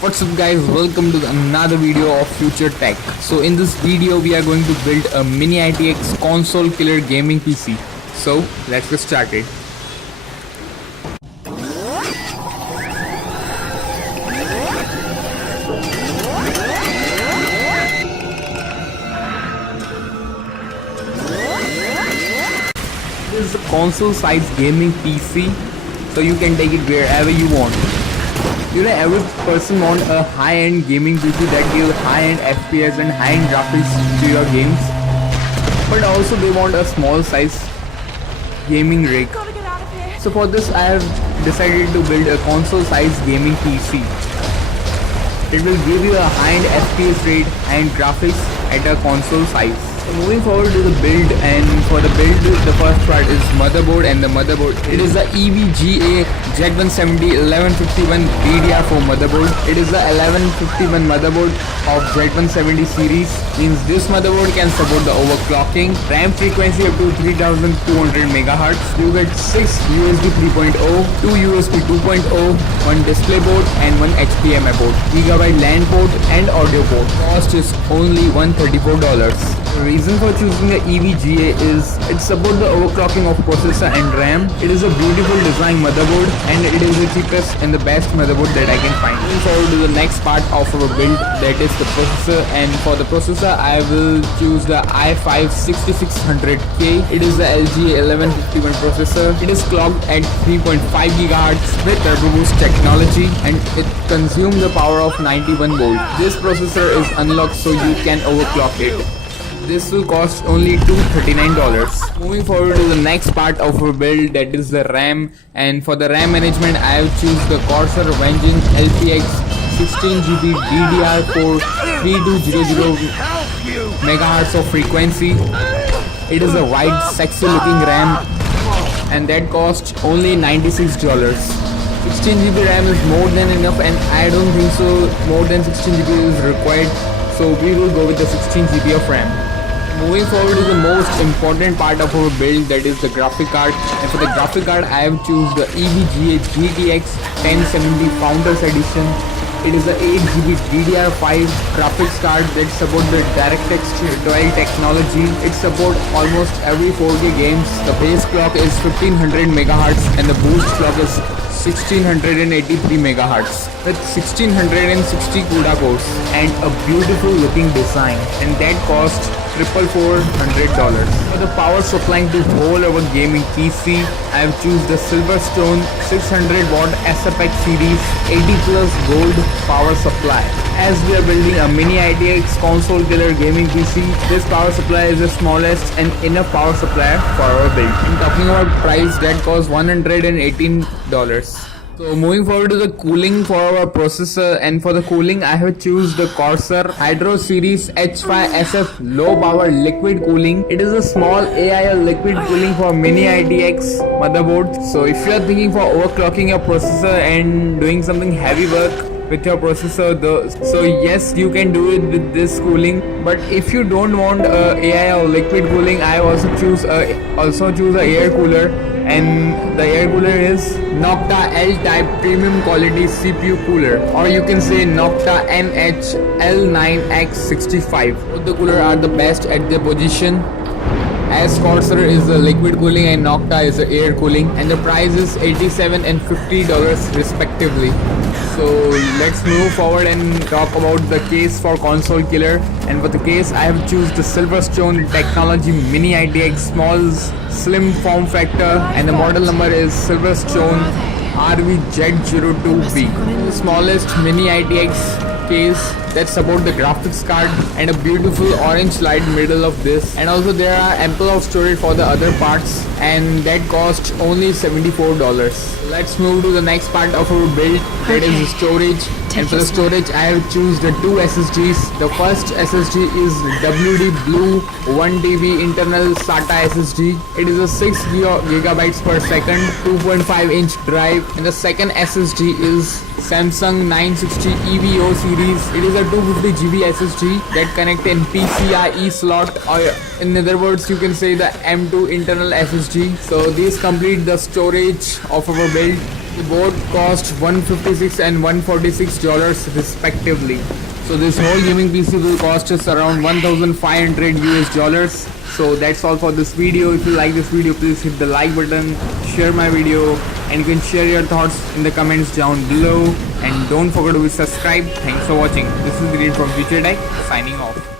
What's up guys, welcome to another video of Future Tech. So in this video we are going to build a mini ITX console killer gaming PC. So let's get started. This is a console size gaming PC, so you can take it wherever you want. You know, every person wants a high-end gaming PC that gives high-end FPS and high-end graphics to your games, but also they want a small size gaming rig. So for this I have decided to build a console size gaming PC. It will give you a high-end FPS rate and graphics at a console size. So moving forward to the build, and for the build the first part is motherboard, and the motherboard, it is the EVGA Z170 1151 DDR4 motherboard. It is the 1151 motherboard of Z170 series, means this motherboard can support the overclocking, RAM frequency up to 3200 MHz. You get 6 USB 3.0, 2 USB 2.0, 1 display board and 1 HDMI port, gigabyte LAN port and audio port. Cost is only $134. The reason for choosing the EVGA is it supports the overclocking of processor and RAM. It is a beautiful design motherboard and it is the cheapest and the best motherboard that I can find. Moving forward to the next part of our build, that is the processor, and for the processor I will choose the i5 6600K. It is the LG 1151 processor. It is clocked at 3.5 GHz with turbo boost technology and it consumes the power of 91 volt. This processor is unlocked so you can overclock it. This will cost only $239. Moving forward to the next part of our build, that is the RAM, and for the RAM management I have choose the Corsair Vengeance LPX 16GB DDR4 3200 MHz of frequency. It is a white sexy looking RAM and that costs only $96. 16GB RAM is more than enough and I don't think so more than 16GB is required, so we will go with the 16GB of RAM. Moving forward to the most important part of our build, that is the graphic card, and for the graphic card I have choose the EVGA GTX 1070 Founders Edition. It is a 8GB DDR5 graphics card that supports the DirectX 12 technology. It supports almost every 4K games. The base clock is 1500 MHz and the boost clock is 1683 MHz with 1660 CUDA cores and a beautiful looking design, and that cost $4,400. For the power supply to whole our gaming PC, I have choose the Silverstone 600 watt SFX series 80 plus gold power supply. As we are building a mini ITX console killer gaming PC, this power supply is the smallest and enough power supply for our build. I'm talking about price, that costs $118. So moving forward to the cooling for our processor, and for the cooling I have choose the Corsair Hydro Series H5SF low power liquid cooling. It is a small AIL liquid cooling for mini ITX motherboard. So if you are thinking for overclocking your processor and doing something heavy work with your processor, so yes, you can do it with this cooling. But if you don't want AIL liquid cooling, I also choose a air cooler, and the air cooler is Nocta L-type premium quality CPU cooler, or you can say Nocta NH-L9X65. Both the cooler are the best at their position, as Corsair is the liquid cooling and Nocta is the air cooling, and the price is $87 and $50 respectively. So let's move forward and talk about the case for console killer, and for the case I have choose the Silverstone technology mini ITX small slim form factor, and the model number is Silverstone RVZ02B. The smallest mini ITX case that support the graphics card and a beautiful orange light middle of this, and also there are ample of storage for the other parts, and that cost only $74. Let's move to the next part of our build, that is the storage. And for the storage I have choose the two SSDs. The first SSD is WD Blue 1TB internal SATA SSD. It is a 6 gigabytes per second 2.5 inch drive, and the second SSD is Samsung 960 EVO series. It is a 250GB SSD that connect in PCIe slot, or in other words you can say the M2 internal SSD. So these complete the storage of our build. They both cost $156 and $146 respectively. So this whole gaming PC will cost us around 1,500 US dollars. So that's all for this video. If you like this video, please hit the like button, share my video, and you can share your thoughts in the comments down below. And don't forget to subscribe. Thanks for watching. This is Green from Future Tech signing off.